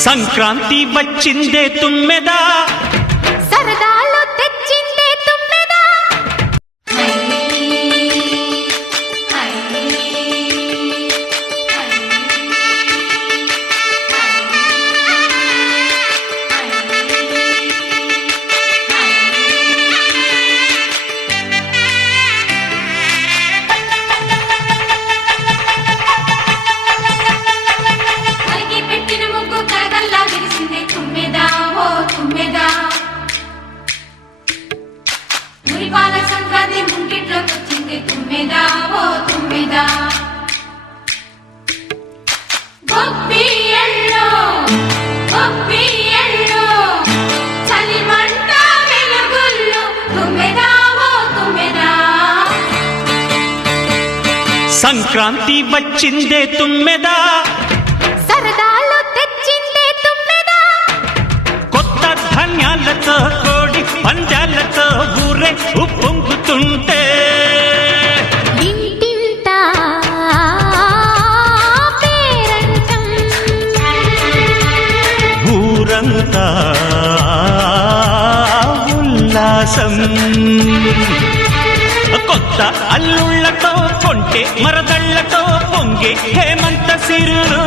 సంక్రాంతి వచ్చిందే తుమ్మెదా, సరదాలు తెచ్చిందే తుమ్మెదా. సంక్రాంతి ముంగిట్లోకి వచ్చింది తుమ్మెదా, ఓ తుమ్మెదా. గొప్పియల్లో గొప్పియల్లో చలిమంట వెలుగుల్లో తుమ్మెదా, ఓ తుమ్మెదా. సంక్రాంతి వచ్చిందే తుమ్మెదా, సరదాలు తెచ్చిందే తుమ్మెదా. కొత్త ధాన్యాలతో కోడి పందాలతో ఊరే ఉప్పొంగుతుంటే ఇంటింటా పేరంటం, ఊరంతా ఉల్లాసం. కొత్త అల్లుళ్లతో కొంటే మరదళ్లతో పొంగే హేమంత సిరులు.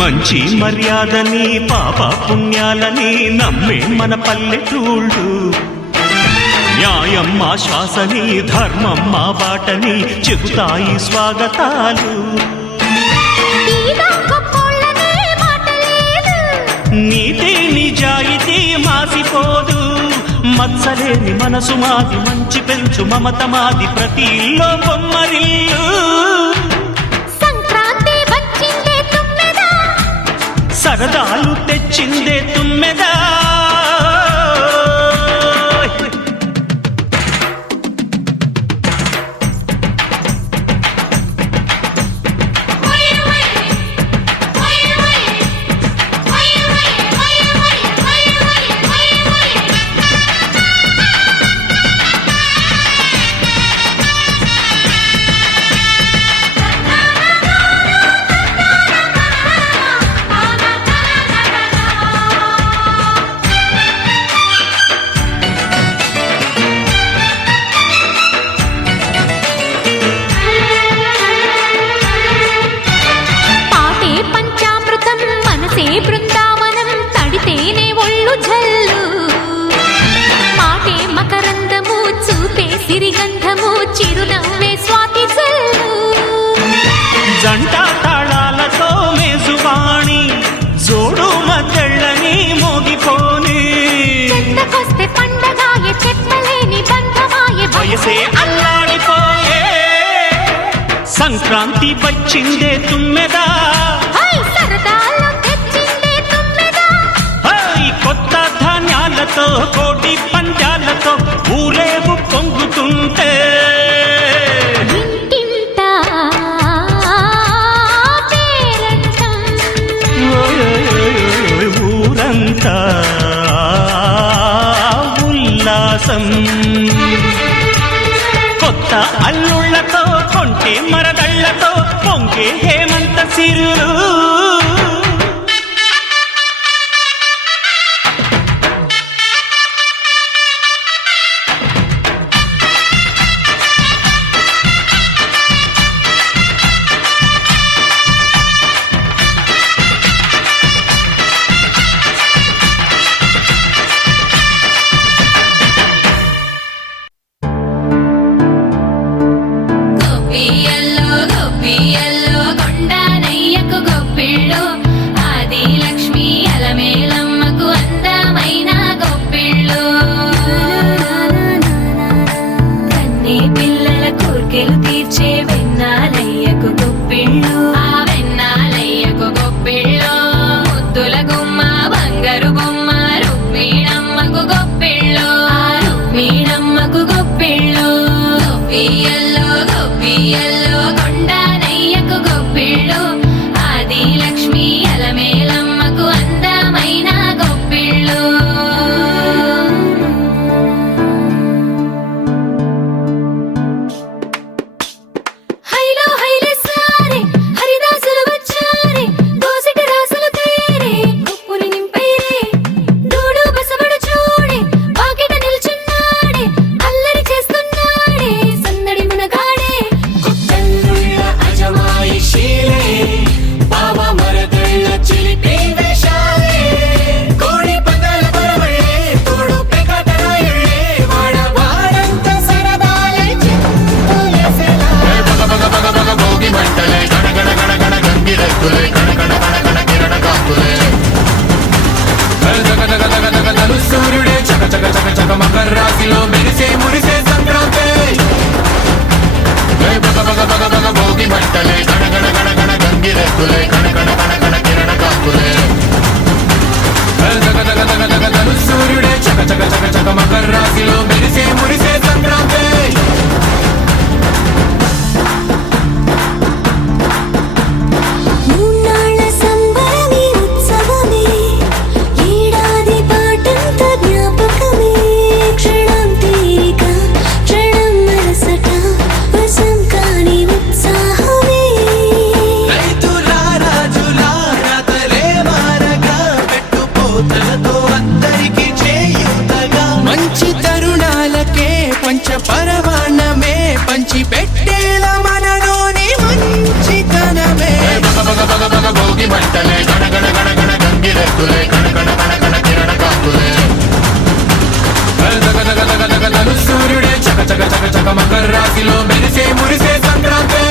మంచి మర్యాదని పాప పుణ్యాలని నమ్మే మన పల్లెటూళ్ళు, న్యాయం మా శ్వాసని ధర్మం మా బాటని చెబుతాయి స్వాగతాలు. నీతి నిజాయితీ మాసిపోదు, మత్సలేని మనసు మాది, మంచి పెంచు మమత మాది, ప్రతి ఇల్లో బొమ్మరిల్లు. సరదాలు తెచ్చిందే తుమ్మెదా, బృందావనం తడితేనే ఒళ్ళు జల్లు, మాటే మకరందము చూపే సిరిగంధము చిరునవ్వే స్వాతి జల్లు. జంట తాళాలతో మేజువాణి జోడు మద్దళ్ళని మోగిపోని, చెత్తకొస్తే పండగాయ చెప్పలేని బంధమాయ, వయసే అల్లాడిపోయే. సంక్రాంతి వచ్చిందే తుమ్మెదా, సరదాలు తెచ్చిందే తుమ్మెదా. కొత్త ధాన్యాలతో కోటి పంజాలతో ఊరేగు పొంగుతుంటే ఇంటింటా పేరంటం, ఊరంతా ఉల్లాసం. కొత్త అల్లుళ్లతో కొంటే మరదళ్లతో పొంగే హేమంత సిరులు. ముద్దుల గుమ్మ బంగారు బొమ్మ రుక్మిణమ్మకు గొప్పిళ్ళు రుక్మిణమ్మకు గొప్పిళ్ళు గొప్పియల్లో కొండానయ్యకు గొప్పిళ్ళు ఆది లక్ష్మి అలమేలమ్మకు అందమైన గొప్పిళ్ళు హైలో హైలే సారే హరిదాసులు వచ్చారే దోసిటి రాసులు తేరే కుప్పుని నింపైరే దూడు బసవడు చూడే పాకెట నిల్చున్నాడే అల్లరి చేస్తున్నాడే సందడి మునగాడే కొత్తల్లుళ్ళ అజమాయిషీలే బావ మరదళ్ళ చిలిపి వేషాలే కోడి పందాల పరవళ్ళే తోడు పెకటరాయుళ్ళే వాడంత సరదాలే చింతలేసేలా బగ భోగి మంటలే గణగణ గణగణ గంగిరెద్దులే కణకణ కణకణ కిరణ కాంతులే దగ సూర్యుడే చక చక చక చక మకర రాశిలో మెరిసే మురిసే సంక్రాంతి బగ భోగి మంటలే గణగణ గణగణ గంగిరెద్దులే కణకణ కణకణ కిరణ కాంతులే దగ సూర్యుడే చక చక చక చక మకర రాశిలో మెరిసే మురిసే సంక్రాంతి మూన్నాళ్ళ సంబరమే ఉత్సవమే ఏడాది పాటంత జ్ఞాపకమే క్షణం తీరిక క్షణం అలసట వశం కాని ఉత్సాహమే రైతులా రాజులా రాతలే మారగా పెట్టుపోతలతో అందరికీ చేయూతగా మంచి తరుణాలకే పంచ పరమాన్నమే పంచి పెట్టేలా మనలోని మంచితనమే బగ భోగి మంటలే గణగణ గణగణ గంగిరెద్దులే కణకణ కణకణ కిరణ కాంతులే దగ సూర్యుడే చక చక చక చక మకర రాశిలో మెరిసే మురిసే సంక్రాంతి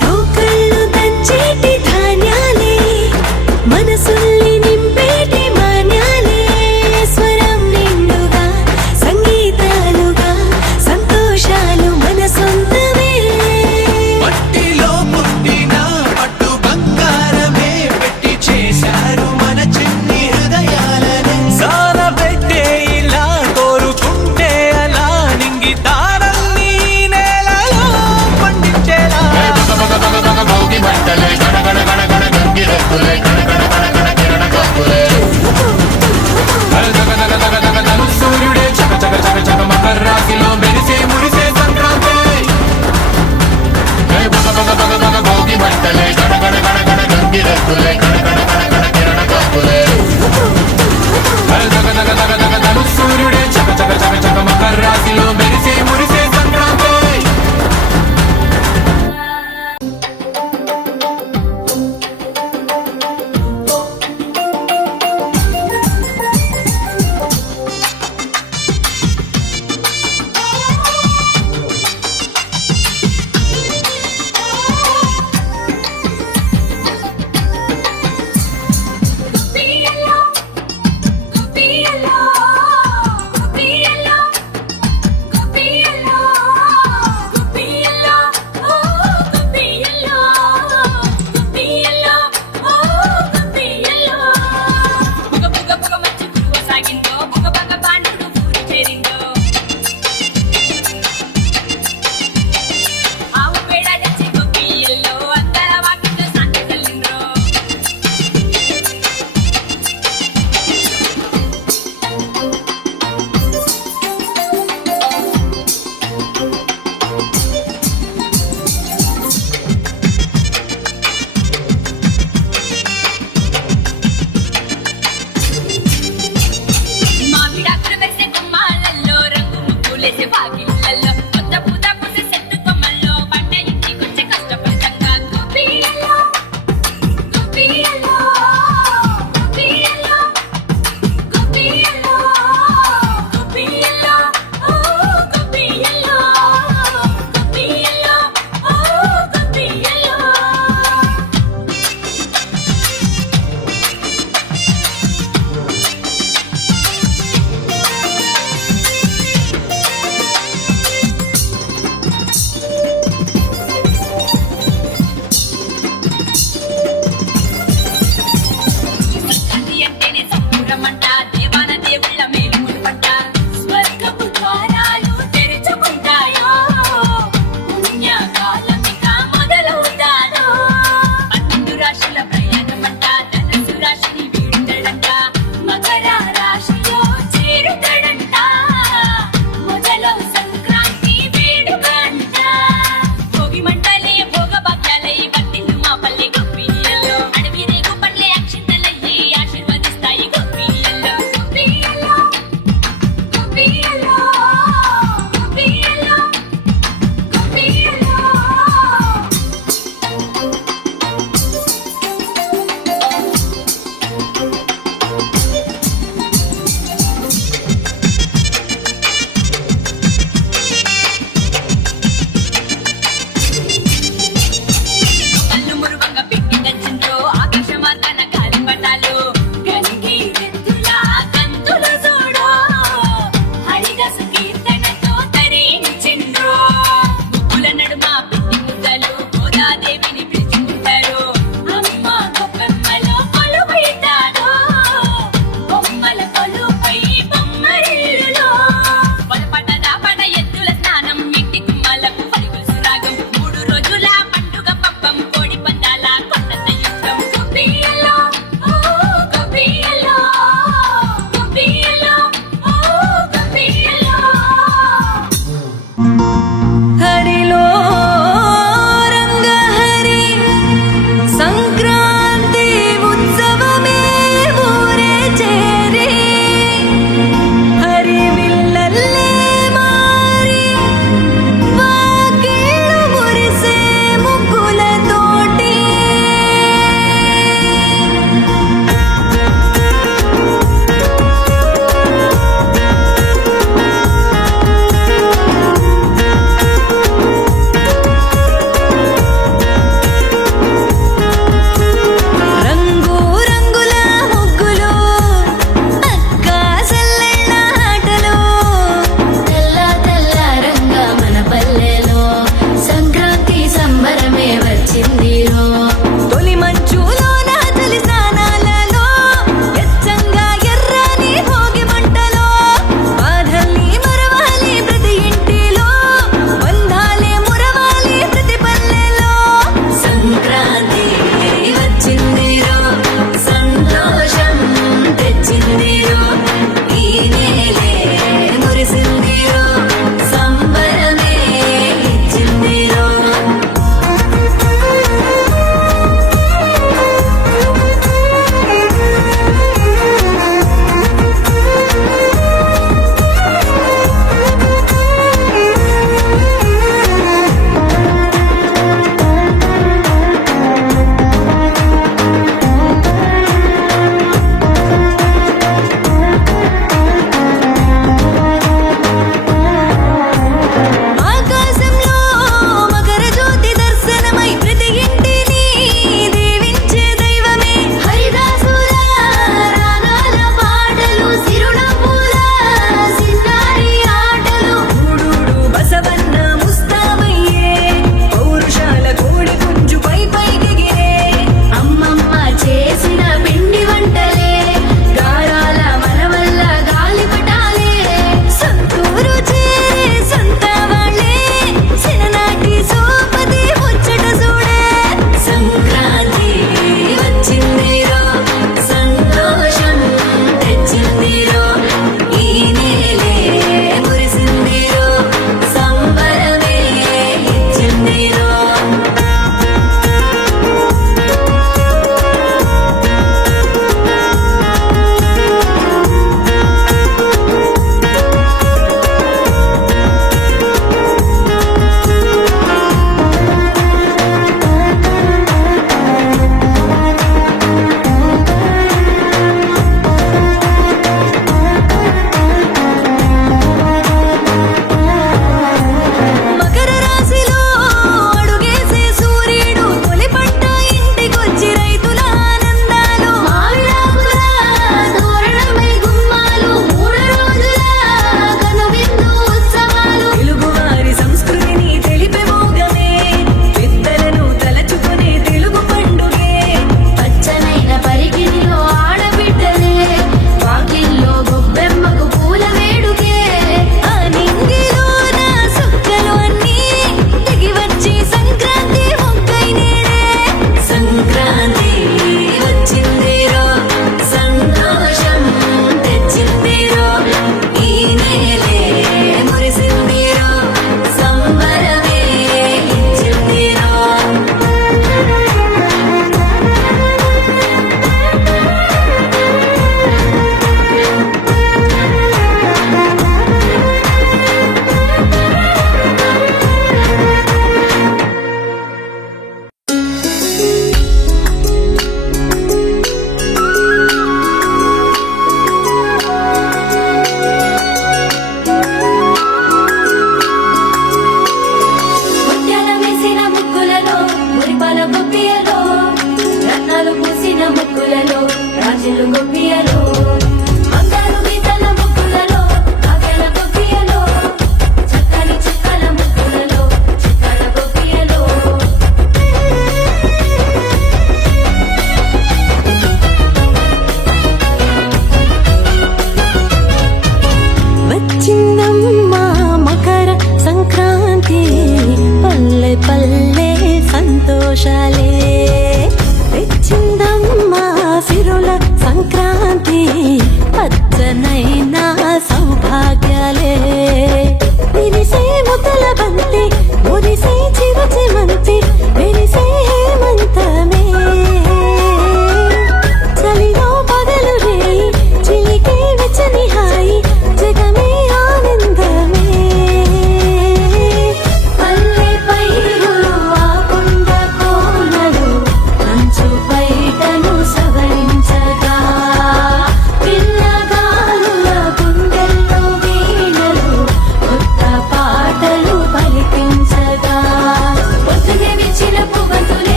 రోకళ్ళు దంచేటి ధాన్యాలే మనసుల్ని నింపేటి మాన్యాలే స్వరం నిండుగా సంగీతాలుగా సంతోషాలు మన సొంతమే మట్టిలో పుట్టిన పట్టు బంగారమే పెట్టి చేశారు మన చిన్ని హృదయాలనే సానబెట్టే ఇలా కోరుకుంటే అలా నింగి తారల్ని నేలలో పండించేలా భోగి మంటలే గణగణ గణగణ గంగిరెద్దులే కణకణ కణకణ కిరణ కాంతులే దగ సూర్యుడే చక చక చక చక మకర రాశిలో మెరిసే మురిసే సంక్రాంతి బగ భోగి మంటలే గణగణ గణగణ గంగిరెద్దులే కణకణ కణకణ కిరణ కాంతులే దగ సూర్యుడే చక చక చక చక మకర రాశిలో మెరిసే మురిసే సంక్రాంతి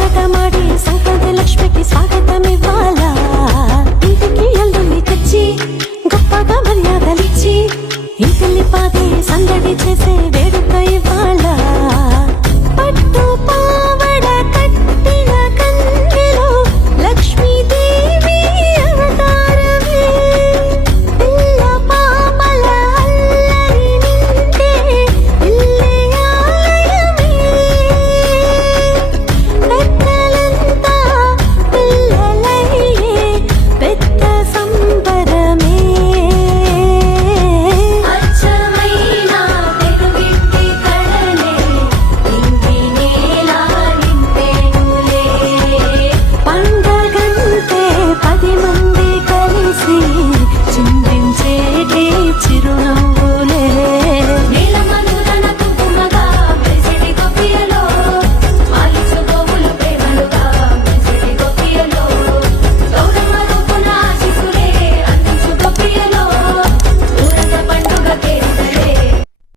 ಸ್ವಾಗತ ಮಾಡಿ ಸಂಕ್ರಾಂತಿ ಲಕ್ಷ್ಮಿಗೆ ಸ್ವಾಗತ